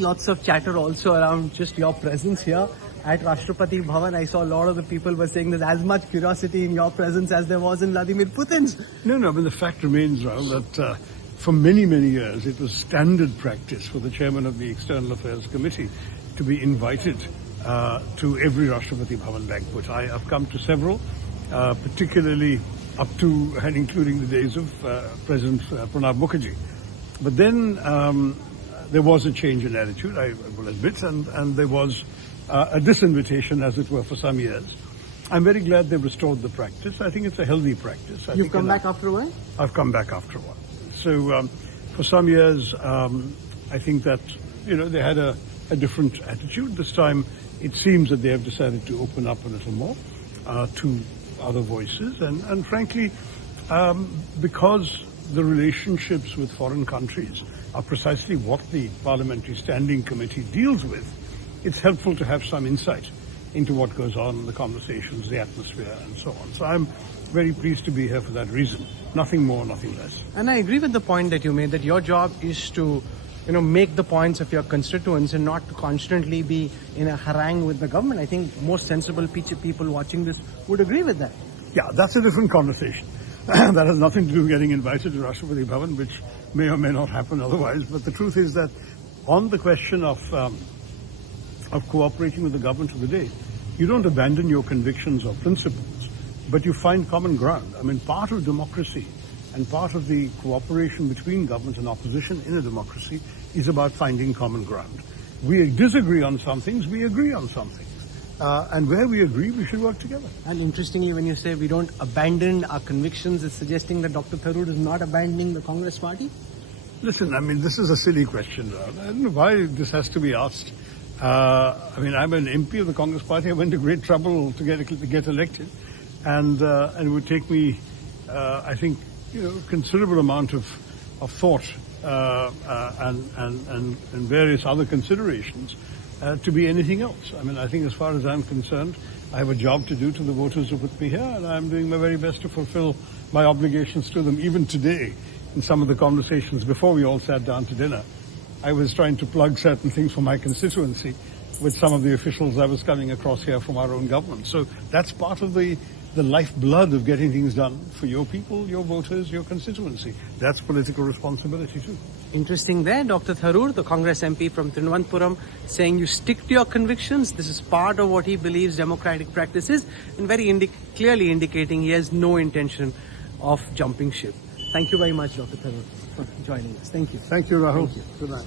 Lots of chatter also around just your presence here at Rashtrapati Bhavan. I saw a lot of the people were saying there's as much curiosity in your presence as there was in Vladimir Putin's. No, but the fact remains, Rahul, that for many, many years it was standard practice for the chairman of the External Affairs Committee to be invited to every Rashtrapati Bhavan banquet. I have come to several, particularly up to and including the days of President Pranab Mukherjee. But then there was a change in attitude, I will admit, and there was a disinvitation, as it were, for some years. I'm very glad they've restored the practice. I think it's a healthy practice. You've come back after a while? I've come back after a while. So for some years, I think that, they had a different attitude. This time, it seems that they have decided to open up a little more to other voices. And frankly, because the relationships with foreign countries are precisely what the Parliamentary Standing Committee deals with, it's helpful to have some insight into what goes on in the conversations, the atmosphere, and so on. So I'm very pleased to be here for that reason. Nothing more, nothing less. And I agree with the point that you made, that your job is to make the points of your constituents and not to constantly be in a harangue with the government. I think most sensible people watching this would agree with that. Yeah, that's a different conversation. That has nothing to do with getting invited to Rashtrapati Bhavan, which may or may not happen otherwise. But the truth is that on the question of cooperating with the government of the day, you don't abandon your convictions or principles, but you find common ground. I mean, part of democracy and part of the cooperation between government and opposition in a democracy is about finding common ground. We disagree on some things, we agree on some things. And where we agree, we should work together. And interestingly, when you say we don't abandon our convictions, it's suggesting that Dr. Tharoor is not abandoning the Congress party? Listen, I mean, this is a silly question. I don't know why this has to be asked. I'm an MP of the Congress party. I went to great trouble to get elected. And it would take me, I think, considerable amount of thought and various other considerations to be anything else. I mean, I think as far as I'm concerned, I have a job to do to the voters who put me here, and I'm doing my very best to fulfill my obligations to them. Even today, in some of the conversations before we all sat down to dinner, I was trying to plug certain things for my constituency with some of the officials I was coming across here from our own government. So that's part of the lifeblood of getting things done for your people, your voters, your constituency. That's political responsibility too. Interesting there, Dr. Tharoor, the Congress MP from Thiruvananthapuram, saying you stick to your convictions. This is part of what he believes democratic practice is, and very clearly indicating he has no intention of jumping ship. Thank you very much, Dr. Tharoor, for joining us. Thank you. Thank you, Rahul. Thank you. Good night.